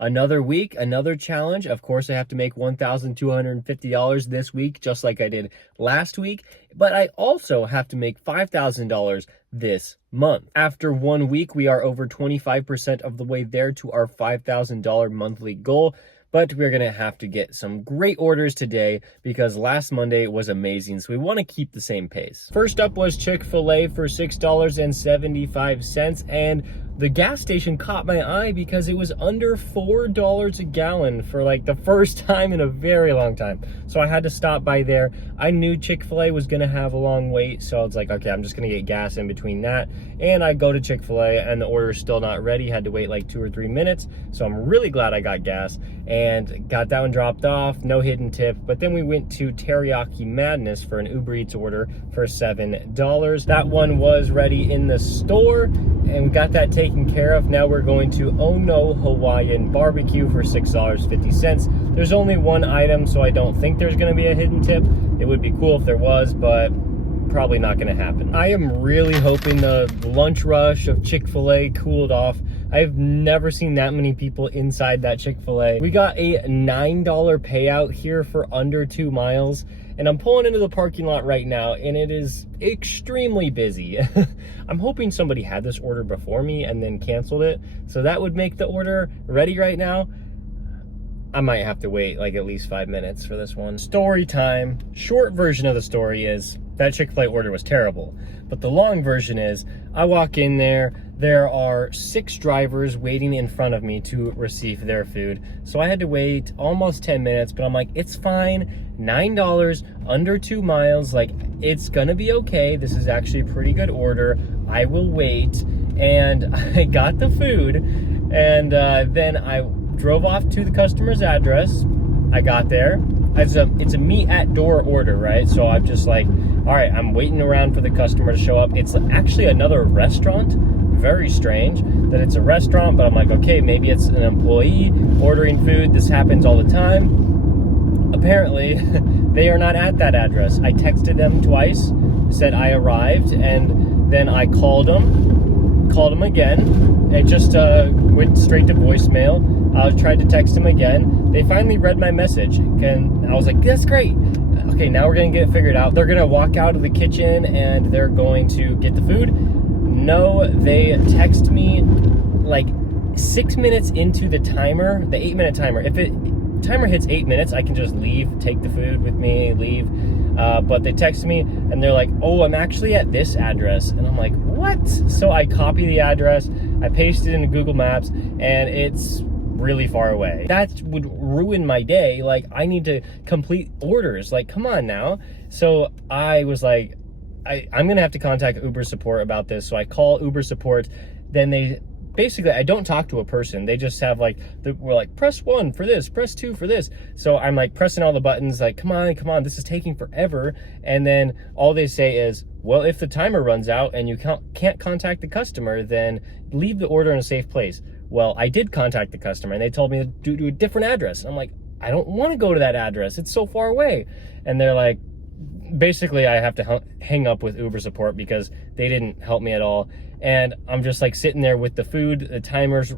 Another week, another challenge. Of course, I have to make $1,250 this week, just like I did last week. But I also have to make $5,000 this month. After 1 week, we are over 25% of the way there to our $5,000 monthly goal. But we're going to have to get some great orders today because last Monday was amazing. So we want to keep the same pace. First up was Chick-fil-A for $6.75. And the gas station caught my eye because it was under $4 a gallon for like the first time in a very long time. So I had to stop by there. I knew Chick-fil-A was going to have a long wait. So I was like, okay, I'm just going to get gas in between that. And I go to Chick-fil-A and the order is still not ready. Had to wait like 2 or 3 minutes. So I'm really glad I got gas and got that one dropped off. No hidden tip. But then we went to Teriyaki Madness for an Uber Eats order for $7. That one was ready in the store and we got that taken care of. Now we're going to Oh No Hawaiian Barbecue for $6.50. There's only one item, so I don't think there's going to be a hidden tip. It would be cool if there was, but probably not going to happen. I am really hoping the lunch rush of Chick-fil-A cooled off. I've never seen that many people inside that Chick-fil-A. We got a $9 payout here for under 2 miles. And I'm pulling into the parking lot right now, and it is extremely busy. I'm hoping somebody had this order before me and then canceled it. So that would make the order ready right now. I might have to wait like at least 5 minutes for this one. Story time. Short version of the story is that Chick-fil-A order was terrible. But the long version is I walk in there. There are 6 drivers waiting in front of me to receive their food. So I had to wait almost 10 minutes, but I'm like, it's fine. $9, under 2 miles. Like, it's gonna be okay. This is actually a pretty good order. I will wait. And I got the food. And then I drove off to the customer's address. I got there. It's a meet at door order, right? So I'm just like, all right, I'm waiting around for the customer to show up. It's actually another restaurant. Very strange that it's a restaurant, but I'm like, okay, maybe it's an employee ordering food. This happens all the time. Apparently, they are not at that address. I texted them twice, said I arrived, and then I called them again. It just went straight to voicemail. I tried to text them again. They finally read my message, and I was like, that's great. Okay, now we're gonna get it figured out. They're gonna walk out of the kitchen and they're going to get the food. No, they text me like 6 minutes into the timer, the 8-minute timer. If it timer hits 8 minutes, I can just leave, take the food with me, leave. But they text me and they're like, oh, I'm actually at this address. And I'm like, what? So I copy the address, I paste it into Google Maps, and it's really far away. That would ruin my day. Like, I need to complete orders. Like, come on now. So I was like, I'm gonna have to contact Uber support about this. So I call Uber support. Then they basically, I don't talk to a person. They just have like, we're like, press 1 for this, press 2 for this. So I'm like pressing all the buttons, like, come on, this is taking forever. And then all they say is, well, if the timer runs out and you can't contact the customer, then leave the order in a safe place. Well, I did contact the customer and they told me to do a different address. I'm like, I don't want to go to that address. It's so far away. And they're like, basically I have to hang up with Uber support because they didn't help me at all. And I'm just like sitting there with the food, the timer's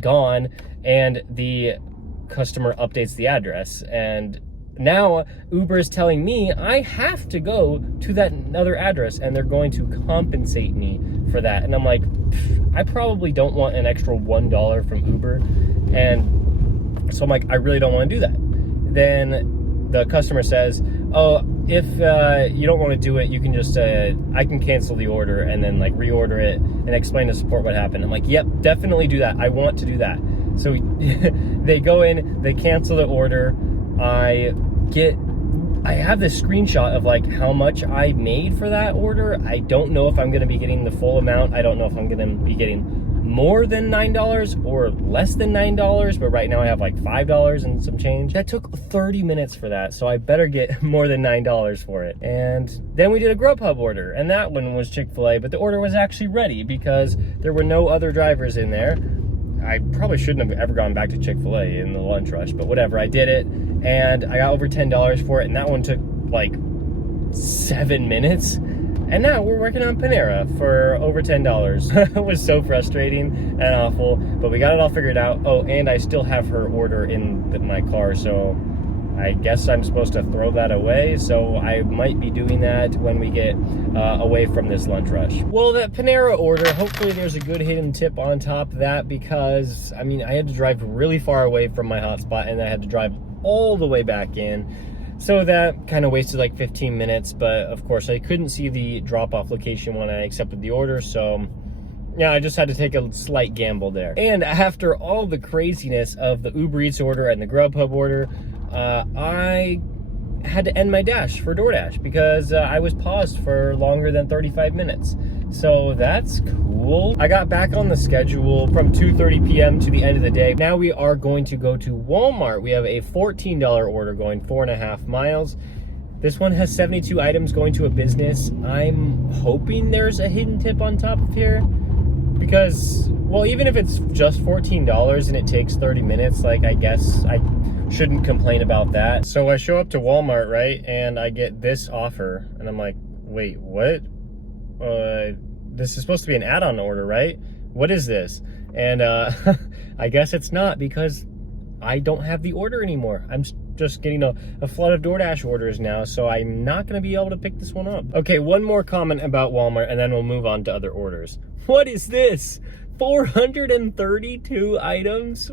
gone, and the customer updates the address. And now Uber is telling me I have to go to that other address and they're going to compensate me for that. And I'm like, I probably don't want an extra $1 from Uber. And so I'm like, I really don't want to do that. Then the customer says, oh, if you don't want to do it, you can just, I can cancel the order and then like reorder it and explain to support what happened. I'm like, yep, definitely do that. I want to do that. So they go in, they cancel the order. I have this screenshot of like how much I made for that order. I don't know if I'm going to be getting the full amount. I don't know if I'm going to be getting more than $9 or less than $9, but right now I have like $5 and some change. That took 30 minutes for that, so I better get more than $9 for it. And then we did a Grubhub order, and that one was Chick-fil-A, but the order was actually ready because there were no other drivers in there. I probably shouldn't have ever gone back to Chick-fil-A in the lunch rush, but whatever, I did it, and I got over $10 for it, and that one took like 7 minutes. And now we're working on Panera for over $10. It was so frustrating and awful, but we got it all figured out. Oh, and I still have her order in my car, so I guess I'm supposed to throw that away. So I might be doing that when we get away from this lunch rush. Well, that Panera order, hopefully there's a good hidden tip on top of that, because I mean, I had to drive really far away from my hotspot and I had to drive all the way back in. So that kind of wasted like 15 minutes, but of course I couldn't see the drop-off location when I accepted the order, so yeah, I just had to take a slight gamble there. And after all the craziness of the Uber Eats order and the Grubhub order, I had to end my dash for DoorDash because I was paused for longer than 35 minutes. So that's cool. I got back on the schedule from 2:30 p.m. to the end of the day. Now we are going to go to Walmart. We have a $14 order going 4.5 miles. This one has 72 items going to a business. I'm hoping there's a hidden tip on top of here, because, well, even if it's just $14 and it takes 30 minutes, like, I guess I shouldn't complain about that. So I show up to Walmart, right, and I get this offer, and I'm like, wait, what? This is supposed to be an add-on order, right? What is this? And I guess it's not, because I don't have the order anymore. I'm just getting a flood of DoorDash orders now, so I'm not going to be able to pick this one up. Okay, one more comment about Walmart, and then we'll move on to other orders. What is this? 432 items?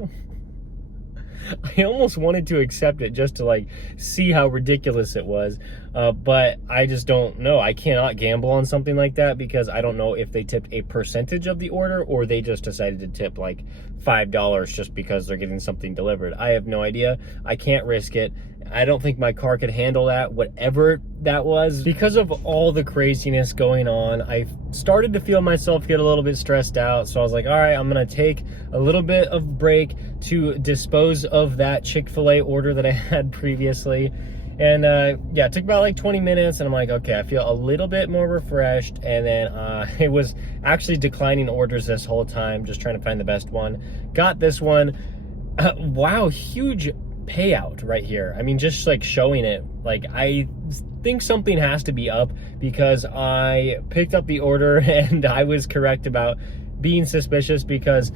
I almost wanted to accept it just to like see how ridiculous it was, but I just don't know. I cannot gamble on something like that, because I don't know if they tipped a percentage of the order or they just decided to tip like $5 just because they're getting something delivered. I have no idea. I can't risk it. I don't think my car could handle that, whatever that was. Because of all the craziness going on, I started to feel myself get a little bit stressed out. So I was like, all right, I'm going to take a little bit of break to dispose of that Chick-fil-A order that I had previously. And yeah, it took about like 20 minutes, and I'm like, okay, I feel a little bit more refreshed. And then it was actually declining orders this whole time, just trying to find the best one. Got this one. Wow, huge payout right here. I mean, just like showing it, like, I think something has to be up, because I picked up the order and I was correct about being suspicious, because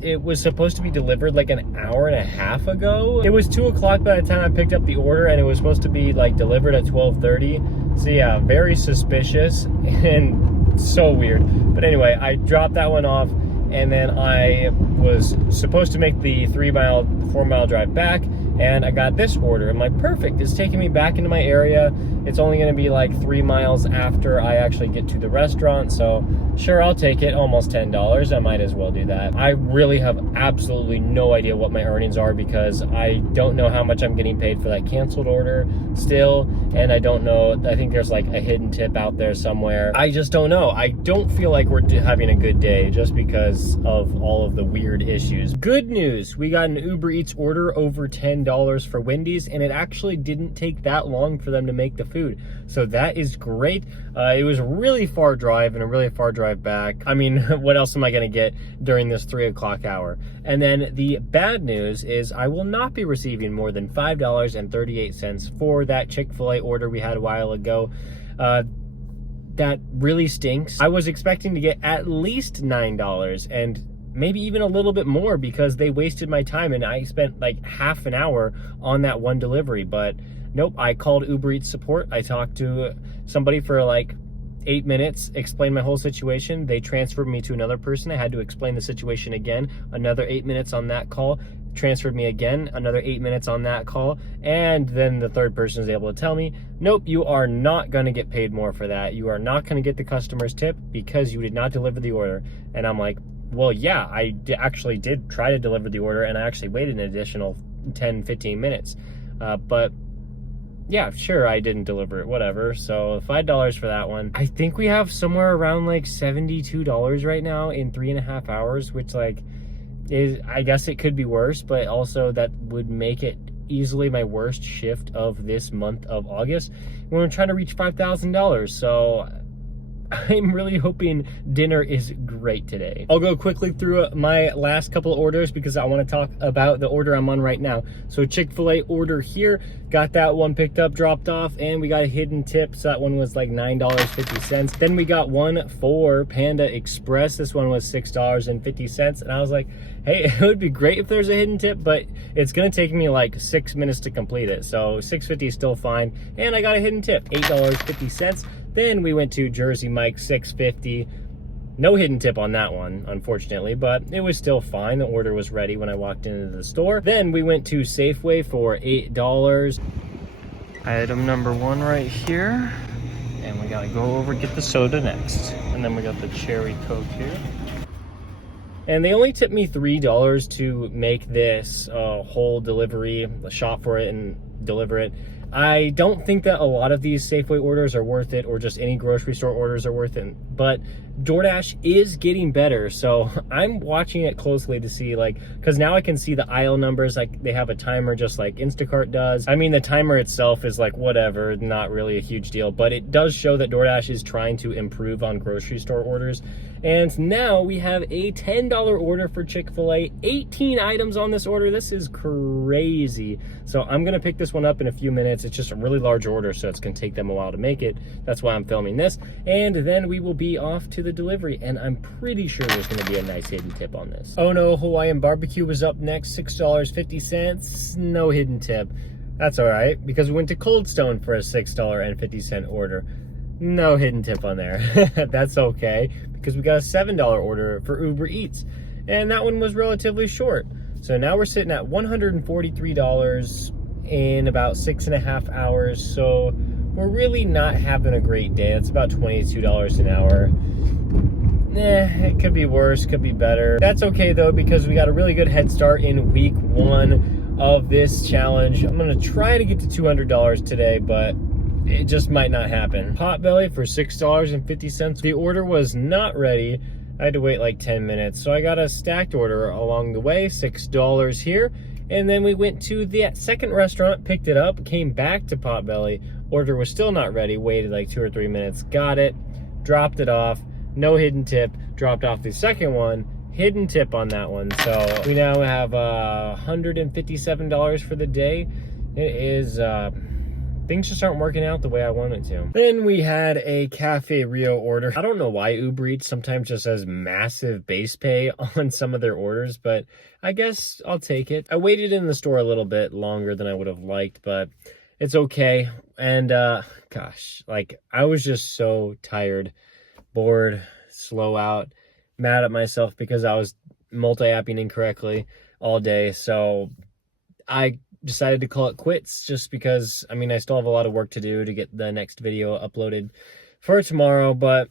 it was supposed to be delivered like an hour and a half ago. It was 2 o'clock by the time I picked up the order, and it was supposed to be like delivered at 12:30. So yeah, very suspicious and so weird. But anyway, I dropped that one off, and then I was supposed to make the 4-mile drive back, and I got this order. I'm like, perfect, it's taking me back into my area. It's only going to be like 3 miles after I actually get to the restaurant, so sure, I'll take it. Almost $10. I might as well do that. I really have absolutely no idea what my earnings are, because I don't know how much I'm getting paid for that canceled order still, and I don't know. I think there's like a hidden tip out there somewhere. I just don't know. I don't feel like we're having a good day just because of all of the weird issues. Good news, we got an Uber Eats order over $10 for Wendy's, and it actually didn't take that long for them to make the food. So that is great. It was a really far drive and a really far drive back. I mean, what else am I going to get during this 3 o'clock hour? And then the bad news is I will not be receiving more than $5.38 for that Chick-fil-A order we had a while ago. That really stinks. I was expecting to get at least $9 and maybe even a little bit more, because they wasted my time and I spent like half an hour on that one delivery. But nope, I called Uber Eats support. I talked to somebody for like 8 minutes, explained my whole situation. They transferred me to another person. I had to explain the situation again. Another 8 minutes on that call. Transferred me again, another 8 minutes on that call. And then the third person is able to tell me, nope, you are not going to get paid more for that. You are not going to get the customer's tip because you did not deliver the order. And I'm like, well, yeah, I actually did try to deliver the order, and I actually waited an additional 10-15 minutes. But yeah, sure, I didn't deliver it, whatever. So $5 for that one. I think we have somewhere around like $72 right now in 3.5 hours, which like is, I guess it could be worse, but also that would make it easily my worst shift of this month of August. We're trying to reach $5,000. So I'm really hoping dinner is great today. I'll go quickly through my last couple of orders because I want to talk about the order I'm on right now. So Chick-fil-A order here, got that one picked up, dropped off, and we got a hidden tip. So that one was like $9.50. Then we got one for Panda Express. This one was $6.50. And I was like, hey, it would be great if there's a hidden tip, but it's gonna take me like 6 minutes to complete it. So $6.50 is still fine. And I got a hidden tip, $8.50. Then we went to Jersey Mike's, $6.50. No hidden tip on that one, unfortunately, but it was still fine. The order was ready when I walked into the store. Then we went to Safeway for $8. Item number one right here. And we gotta go over and get the soda next. And then we got the cherry Coke here. And they only tipped me $3 to make this whole delivery, shop for it and deliver it. I don't think that a lot of these Safeway orders are worth it, or just any grocery store orders are worth it, but DoorDash is getting better, so I'm watching it closely to see, like, because now I can see the aisle numbers, like they have a timer just like Instacart does. I mean, the timer itself is like whatever, not really a huge deal, but it does show that DoorDash is trying to improve on grocery store orders. And now we have a $10 order for Chick-fil-A, 18 items on this order. This is crazy. So I'm gonna pick this one up in a few minutes. It's just a really large order, so it's gonna take them a while to make it. That's why I'm filming this. And then we will be off to the delivery, and I'm pretty sure there's gonna be a nice hidden tip on this. Oh no, Hawaiian barbecue was up next, $6.50. No hidden tip. That's all right, because we went to Cold Stone for a $6.50 order. No hidden tip on there. That's okay, because we got a $7 order for Uber Eats, and that one was relatively short. So now we're sitting at $143 in about 6.5 hours. So we're really not having a great day. It's about $22 an hour. It could be worse, could be better. That's okay though, because we got a really good head start in week 1 of this challenge. I'm gonna try to get to $200 today, but it just might not happen. Potbelly for $6.50. The order was not ready. I had to wait like 10 minutes. So I got a stacked order along the way, $6 here. And then we went to the second restaurant, picked it up, came back to Potbelly. Order was still not ready, waited like 2 or 3 minutes, got it, dropped it off, no hidden tip, dropped off the second one, hidden tip on that one. So we now have $157 for the day. It is, things just aren't working out the way I want it to. Then we had a Cafe Rio order. I don't know why Uber Eats sometimes just has massive base pay on some of their orders, but I guess I'll take it. I waited in the store a little bit longer than I would have liked, but it's okay. And gosh, like I was just so tired, bored, slow out, mad at myself because I was multi-apping incorrectly all day. So I decided to call it quits, just because, I mean, I still have a lot of work to do to get the next video uploaded for tomorrow, but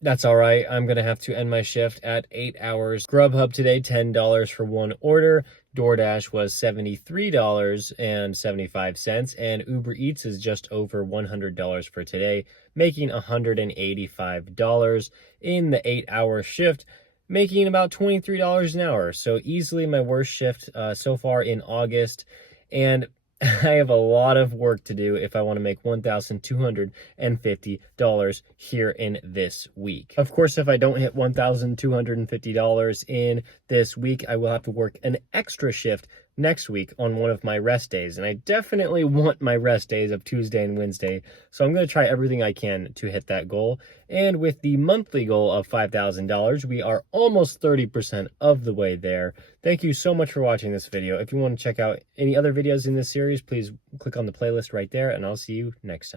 that's all right. I'm going to have to end my shift at 8 hours. Grubhub today, $10 for one order. DoorDash was $73.75, and Uber Eats is just over $100 for today, making $185 in the 8-hour shift, making about $23 an hour. So easily my worst shift so far in August. And I have a lot of work to do if I want to make $1,250 here in this week. Of course, if I don't hit $1,250 in this week, I will have to work an extra shift next week on one of my rest days. And I definitely want my rest days of Tuesday and Wednesday. So I'm going to try everything I can to hit that goal. And with the monthly goal of $5,000, we are almost 30% of the way there. Thank you so much for watching this video. If you want to check out any other videos in this series, please click on the playlist right there, and I'll see you next time.